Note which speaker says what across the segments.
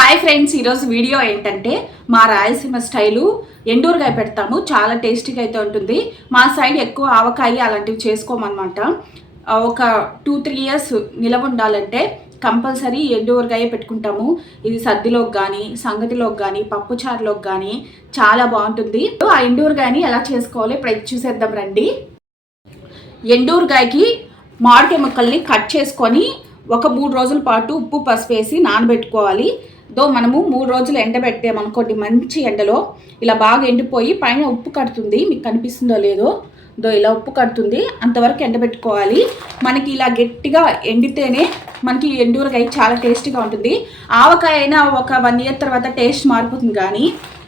Speaker 1: Hi friends ఈరోజు video ఏంటంటే మా రాయలసీమ స్టైలు ఎండూరుగా పెడతాము. చాలా టేస్టీగా అయితే ఉంటుంది. మా సైడ్ ఎక్కువ ఆవకాయ అలాంటివి చేసుకోమన్నమాట. ఒక టూ త్రీ ఇయర్స్ నిలవ ఉండాలంటే కంపల్సరీ ఎండూరుగాయ పెట్టుకుంటాము. ఇది సద్దిలోకి కానీ సంగటిలోకి కానీ పప్పుచారులోకి కానీ చాలా బాగుంటుంది. ఆ ఎండూరుగాయని ఎలా చేసుకోవాలి? ఇప్పుడు చూసేద్దాం రండి. ఎండూరుగాయకి మామిడికాయ ముక్కల్ని కట్ చేసుకొని ఒక మూడు రోజుల పాటు ఉప్పు పసుపు వేసి నానబెట్టుకోవాలి. దో మనము మూడు రోజులు ఎండబెట్టామనుకోండి మంచి ఎండలో ఇలా బాగా ఎండిపోయి పైన ఉప్పు కడుతుంది. మీకు కనిపిస్తుందో లేదో దో ఇలా ఉప్పు కడుతుంది. అంతవరకు ఎండబెట్టుకోవాలి. మనకి ఇలా గట్టిగా ఎండితేనే మనకి ఎండూరకాయ చాలా టేస్టీగా ఉంటుంది. ఆవకాయ అయినా ఒక వన్ ఇయర్ తర్వాత టేస్ట్ మారిపోతుంది కానీ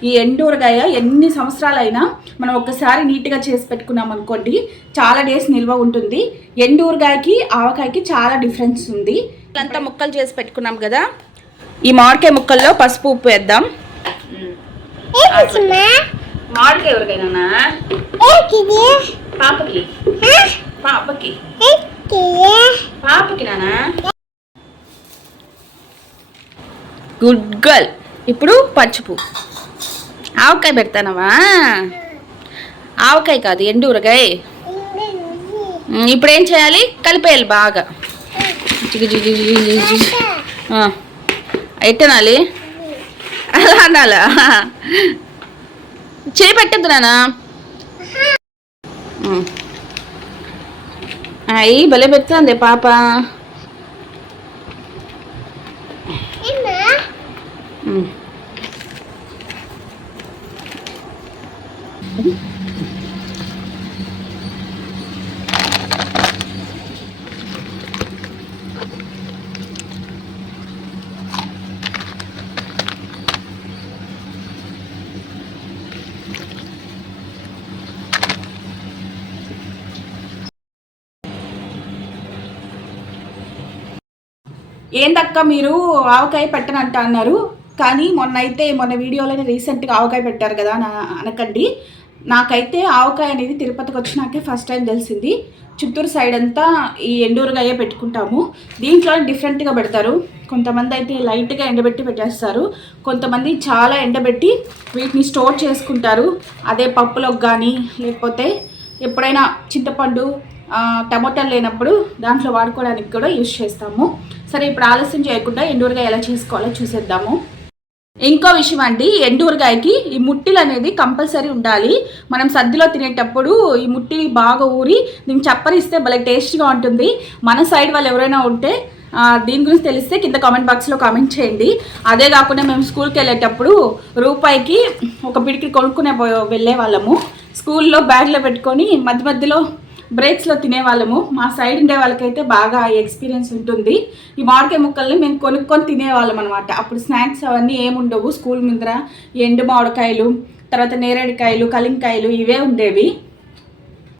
Speaker 1: ఈ ఎండూరకాయ ఎన్ని సంవత్సరాలైనా మనం ఒక్కసారి నీట్గా చేసి పెట్టుకున్నాం అనుకోండి చాలా డేస్ నిల్వ ఉంటుంది. ఎండూరకాయకి ఆవకాయకి చాలా డిఫరెన్స్ ఉంది. అంతా ముక్కలు చేసి పెట్టుకున్నాం కదా. ఈ మామిడికాయ ముక్కల్లో పసుపు ఉప్పు వేద్దాం. మామిడికాయ ఎవరికైనా పాపకి. పాపకి. పాపకి నానా గుడ్ గర్ల్. ఇప్పుడు పచ్చిపు. ఆవకాయ పెడతానవా? ఆవకాయ కాదు ఎండూరకాయ ఉమ్, ఇప్పుడు ఏం చేయాలి? కలిపేయాలి బాగా. జిగి జిగి జిగి జిగి జిగి. ఆ, ఎట్టనాలి? అలా అనాలా? చేయి పెట్టద్దు నానా. అయ్యి భలే పెడుతుంది పాప. ఉమ్. ఏందక్క మీరు ఆవకాయ పెట్టనంట అన్నారు. కానీ మొన్న అయితే మొన్న వీడియోలోనే రీసెంట్గా ఆవకాయ పెట్టారు కదా అనకండి. నాకైతే ఆవకాయ అనేది తిరుపతికి వచ్చినాకే ఫస్ట్ టైం తెలిసింది. చిత్తూరు సైడ్ అంతా ఈ ఎండూరుగాయే పెట్టుకుంటాము. దీంట్లో డిఫరెంట్గా పెడతారు. కొంతమంది అయితే లైట్గా ఎండబెట్టి పెట్టేస్తారు. కొంతమంది చాలా ఎండబెట్టి వీటిని స్టోర్ చేసుకుంటారు. అదే పప్పులోకి కానీ లేకపోతే ఎప్పుడైనా చింతపండు టమోటాలు లేనప్పుడు దాంట్లో వాడుకోవడానికి కూడా యూజ్ చేస్తాము. సరే ఇప్పుడు ఆలస్యం చేయకుండా ఎండూరగాయ ఎలా చేసుకోవాలో చూసేద్దాము. ఇంకో విషయం అండి ఎండూరగాయకి ఈ ముట్టిలు అనేది కంపల్సరీ ఉండాలి. మనం సద్దిలో తినేటప్పుడు ఈ ముట్టి బాగా ఊరి దీన్ని చప్పరిస్తే భలే టేస్ట్గా ఉంటుంది. మన సైడ్ వాళ్ళు ఎవరైనా ఉంటే దీని గురించి తెలిస్తే కింద కామెంట్ బాక్స్లో కామెంట్ చేయండి. అదే కాకుండా మేము స్కూల్కి వెళ్ళేటప్పుడు రూపాయికి ఒక పిడికి కొనుక్కునే వెళ్ళే వాళ్ళము. స్కూల్లో బ్యాగ్లో పెట్టుకొని మధ్య మధ్యలో బ్రేక్స్లో తినేవాళ్ళము. మా సైడ్ ఉండే వాళ్ళకైతే బాగా ఎక్స్పీరియన్స్ ఉంటుంది. ఈ మామిడికాయ ముక్కల్ని మేము కొనుక్కొని తినేవాళ్ళం అనమాట అప్పుడు స్నాక్స్ అవన్నీ ఏముండవు. స్కూల్ ముందర ఎండు మామిడికాయలు తర్వాత నేరేడుకాయలు కలింకాయలు ఇవే ఉండేవి.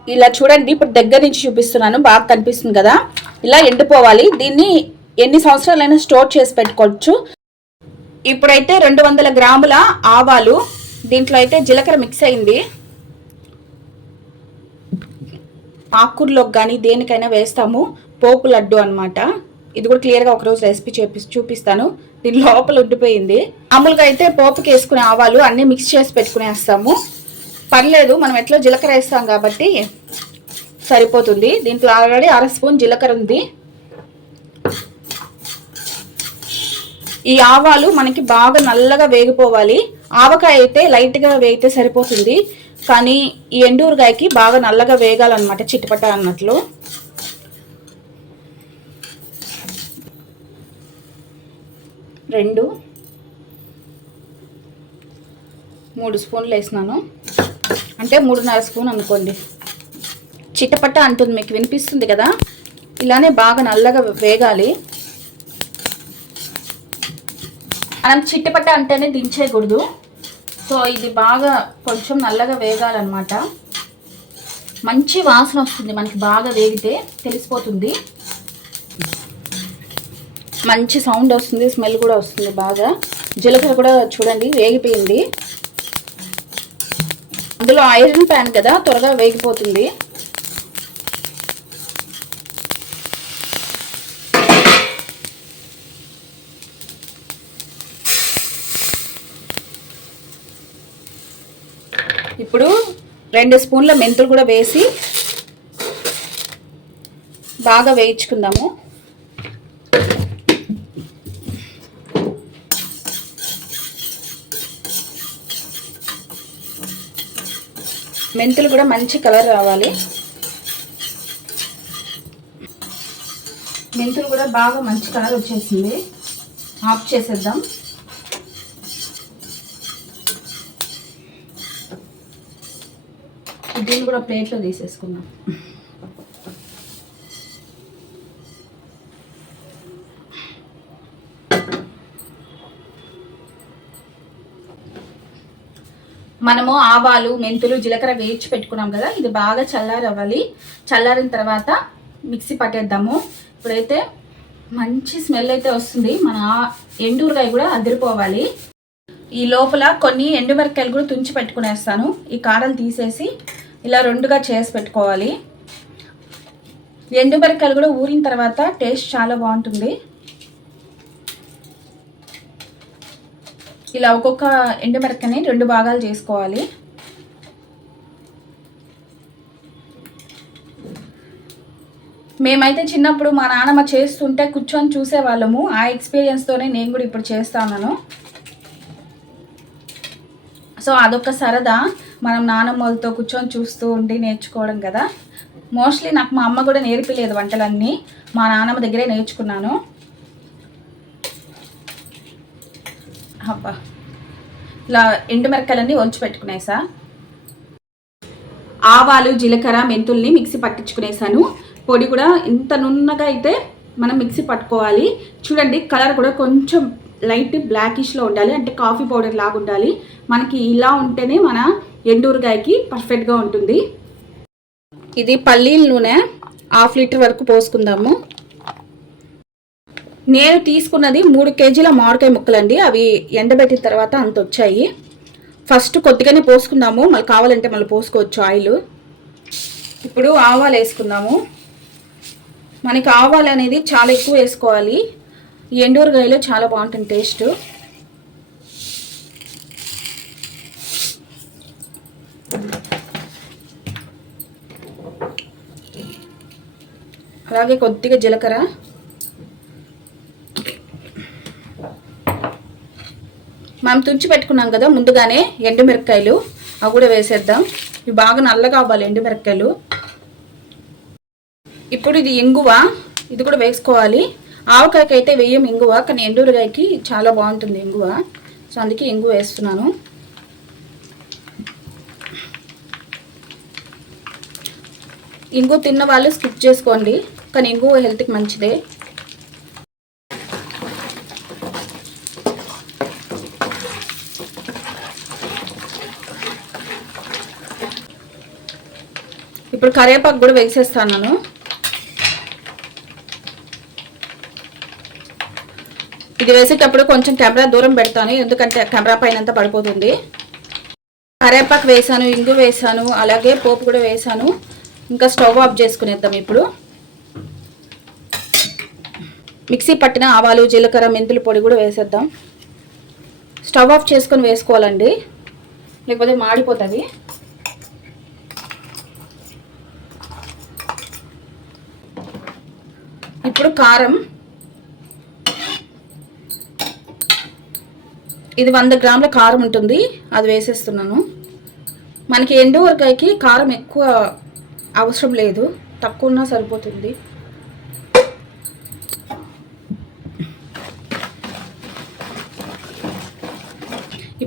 Speaker 1: ఇలా చూడండి ఇప్పుడు దగ్గర నుంచి చూపిస్తున్నాను. బాగా కనిపిస్తుంది కదా? ఇలా ఎండిపోవాలి. దీన్ని ఎన్ని సంవత్సరాలైనా స్టోర్ చేసి పెట్టుకోవచ్చు. ఇప్పుడైతే రెండు వందల గ్రాముల ఆవాలు దీంట్లో అయితే జీలకర్ర మిక్స్ అయింది. ఆకుకూరలోకి కానీ దేనికైనా వేస్తాము. పోపు లడ్డు అన్నమాట. ఇది కూడా క్లియర్గా ఒకరోజు రెసిపీ చూపి చూపిస్తాను. దీని లోపల ఉండిపోయింది. మామూలుగా అయితే పోపుకి వేసుకునే ఆవాలు అన్నీ మిక్స్ చేసి పెట్టుకునేస్తాము పర్లేదు మనం ఎట్లా జీలకర్ర వేస్తాం కాబట్టి సరిపోతుంది. దీంట్లో ఆల్రెడీ అర స్పూన్ జీలకర్ర ఉంది. ఈ ఆవాలు మనకి బాగా నల్లగా వేగిపోవాలి. ఆవకాయ అయితే లైట్గా వేగితే సరిపోతుంది. కానీ ఈ ఎండూరుగాయకి బాగా నల్లగా వేగాలన్నమాట చిట్టుపట్ట అన్నట్లు. రెండు. మూడు స్పూన్లు వేసినాను. అంటే మూడున్నర స్పూన్ అనుకోండి. చిట్టపట్ట అంటుంది మీకు వినిపిస్తుంది కదా? ఇలానే బాగా నల్లగా వేగాలి. మనం చిట్టపట్ట అంటేనే దించేయకూడదు. సో ఇది బాగా కొంచెం నల్లగా వేగాలన్నమాట. మంచి వాసన వస్తుంది మనకి బాగా వేగితే తెలిసిపోతుంది. మంచి సౌండ్ వస్తుంది స్మెల్ కూడా వస్తుంది బాగా. జీలకర్ర కూడా చూడండి వేగిపోయింది. అందులో ఐరన్ ప్యాన్ కదా త్వరగా వేగిపోతుంది. ఇప్పుడు రెండు స్పూన్ల మెంతులు కూడా వేసి బాగా వేయించుకుందాము. మెంతులు కూడా మంచి కలర్ రావాలి. మెంతులు కూడా బాగా మంచి కలర్ వచ్చేసింది. ఆఫ్ చేసేద్దాం. దీన్ని కూడా ప్లేట్లో తీసేసుకుందాం. మనము ఆవాలు మెంతులు జీలకర్ర వేయించి పెట్టుకున్నాం కదా ఇది బాగా చల్లారవ్వాలి. చల్లారిన తర్వాత మిక్సీ పట్టేద్దాము. ఇప్పుడైతే మంచి స్మెల్ అయితే వస్తుంది. మన ఎండూరకాయ కూడా అదిరిపోవాలి. ఈ లోపల కొన్ని ఎండుమిరకాయలు కూడా తుంచి పెట్టుకునేస్తాను. ఈ కాడలు తీసేసి ఇలా రెండుగా చేసి పెట్టుకోవాలి. ఎండుమిరకాయలు కూడా ఊరిన తర్వాత టేస్ట్ చాలా బాగుంటుంది. ఇలా ఒక్కొక్క ఎండుమిరకాయని రెండు భాగాలు చేసుకోవాలి. మేమైతే చిన్నప్పుడు మా నాన్నమ్మ చేస్తుంటే కూర్చొని చూసేవాళ్ళము. ఆ ఎక్స్పీరియన్స్తోనే నేను కూడా ఇప్పుడు చేస్తా ఉన్నాను సో అదొక సరదా. మనం నానమ్మలతో కూర్చొని చూస్తూ ఉండి నేర్చుకోవడం కదా. మోస్ట్లీ నాకు మా అమ్మ కూడా నేర్పిలేదు వంటలన్నీ. మా నాన్నమ్మ దగ్గరే నేర్చుకున్నాను. అబ్బా. ఇలా ఎండుమిరకాయలన్నీ ఒలిచి పెట్టుకునేసా. ఆవాలు జీలకర్ర మెంతుల్ని మిక్సీ పట్టించుకునేసాను. పొడి కూడా ఇంత నున్నగా అయితే మనం మిక్సీ పట్టుకోవాలి. చూడండి కలర్ కూడా కొంచెం లైట్ బ్లాకిష్లో ఉండాలి. అంటే కాఫీ పౌడర్ లాగా ఉండాలి. మనకి ఇలా ఉంటేనే మన ఎండూరుగాయకి పర్ఫెక్ట్గా ఉంటుంది. ఇది పల్లీల నూనె హాఫ్ లీటర్ వరకు పోసుకుందాము. నేను తీసుకున్నది మూడు కేజీల మామిడికాయ ముక్కలండి. అవి ఎండబెట్టిన తర్వాత అంత వచ్చాయి. ఫస్ట్ కొద్దిగానే పోసుకుందాము. మళ్ళీ కావాలంటే మళ్ళీ పోసుకోవచ్చు ఆయిల్. ఇప్పుడు ఆవాలు వేసుకుందాము. మనకి ఆవాలు అనేది చాలా ఎక్కువ వేసుకోవాలి. ఈ చాలా బాగుంటుంది టేస్ట్. అలాగే కొద్దిగా జీలకర్ర. మనం తుంచి పెట్టుకున్నాం కదా ముందుగానే ఎండుమిరపకాయలు అవి కూడా వేసేద్దాం. ఇవి బాగా నల్లగా అవ్వాలి ఎండుమిరపకాయలు. ఇప్పుడు ఇది ఇంగువ ఇది కూడా వేసుకోవాలి. ఆవకాయకి అయితే వెయ్యం ఇంగువ కానీ ఎండూరకాయకి చాలా బాగుంటుంది ఇంగువ. సో అందుకే ఇంగువ వేస్తున్నాను. ఇంగు తిన్న వాళ్ళు స్కిప్ చేసుకోండి. కానీ ఇంగువ హెల్త్కి మంచిదే. ఇప్పుడు కరివేపాకు కూడా వేసేస్తాను ఇది వేసేటప్పుడు కొంచెం కెమెరా దూరం పెడతాను ఎందుకంటే కెమెరా పైన అంతా పడిపోతుంది. కరేపాకు వేసాను ఇంగు వేసాను అలాగే పోపు కూడా వేసాను. ఇంకా స్టవ్ ఆఫ్ చేసుకునేద్దాం ఇప్పుడు. మిక్సీ పట్టిన ఆవాలు జీలకర్ర మెంతుల పొడి కూడా వేసేద్దాం. స్టవ్ ఆఫ్ చేసుకొని వేసుకోవాలండి. లేకపోతే మాడిపోతుంది. ఇప్పుడు కారం. ఇది వంద గ్రాముల కారం ఉంటుంది. అది వేసేస్తున్నాను. మనకి ఎండు వరకాయకి కారం ఎక్కువ అవసరం లేదు. తక్కువ ఉన్నా సరిపోతుంది.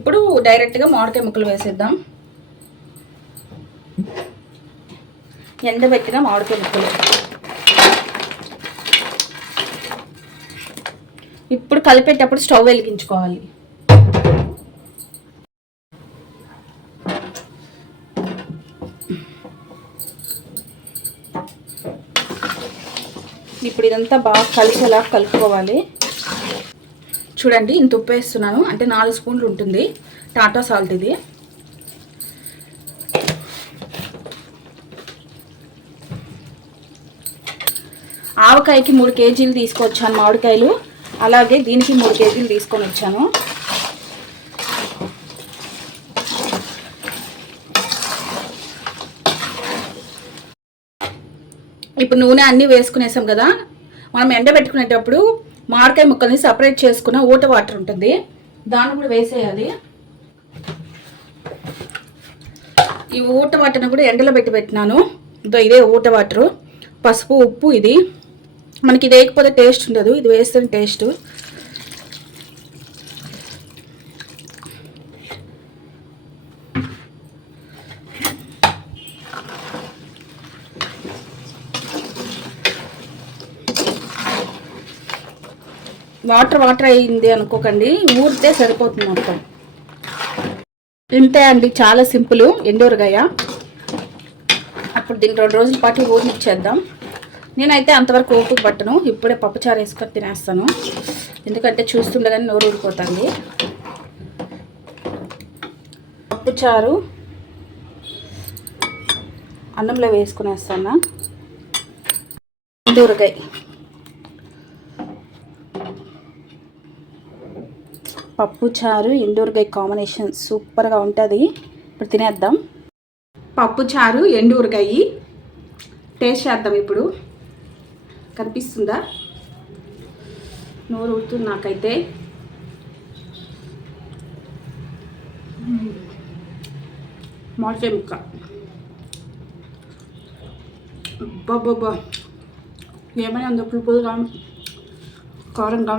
Speaker 1: ఇప్పుడు డైరెక్ట్గా మామిడికాయ ముక్కలు వేసేద్దాం. ఎండబెట్టిన మామిడికాయ ముక్కలు. ఇప్పుడు కలిపేటప్పుడు స్టవ్ వెలిగించుకోవాలి. ఇప్పుడు ఇదంతా బాగా కలిసేలా కలుపుకోవాలి. చూడండి ఇంత ఉప్పు వేస్తున్నాను అంటే నాలుగు స్పూన్లు ఉంటుంది. టాటా సాల్ట్ ఇది. ఆవకాయకి మూడు కేజీలు తీసుకొచ్చాను మామిడికాయలు. అలాగే దీనికి మూడు కేజీలు తీసుకొని వచ్చాను. ఇప్పుడు నూనె అన్నీ వేసుకునేసాం కదా. మనం ఎండబెట్టుకునేటప్పుడు మామిడికాయ ముక్కల్ని సపరేట్ చేసుకున్న ఊట వాటర్ ఉంటుంది. దాన్ని కూడా వేసేయాలి. ఈ ఊట వాటర్ని కూడా ఎండలో పెట్టి పెట్టినాను. ఇదో ఇదే ఊట వాటరు పసుపు ఉప్పు ఇది. మనకి ఇది వేయకపోతే టేస్ట్ ఉండదు. ఇది వేస్తే టేస్ట్ వాటర్ వాటర్ అయింది అనుకోకండి. ఊరితే సరిపోతుంది మొత్తం. ఇంతే అండి చాలా సింపుల్. ఎండూరగాయ. అప్పుడు దీన్ని రెండు రోజుల పాటు ఊరినిచ్చేద్దాం నేనైతే అంతవరకు ఓపిక పట్టను. ఇప్పుడే పప్పుచారు వేసుకొని తినేస్తాను. ఎందుకంటే చూస్తుండగానే నోరు ఊడిపోతుంది పప్పుచారు అన్నంలో వేసుకునేస్తాను? ఎండూరగాయ. పప్పు చారు ఎండూరగాయ కాంబినేషన్ సూపర్గా ఉంటుంది. ఇప్పుడు తినేద్దాం. పప్పు చారు ఎండూరగాయ టేస్ట్ చేద్దాం ఇప్పుడు. కనిపిస్తుందా? నోరు ఊరుతుంది నాకైతే. మామిడికాయ ముక్క. బాబా ఏమైనా అందులో పులుపుగా కారంగా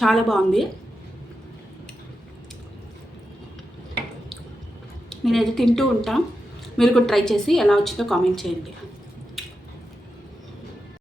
Speaker 1: చాలా బాగుంది. నేనైతే తింటూ ఉంటాం. మీరు కూడా ట్రై చేసి ఎలా వచ్చిందో కామెంట్ చేయండి.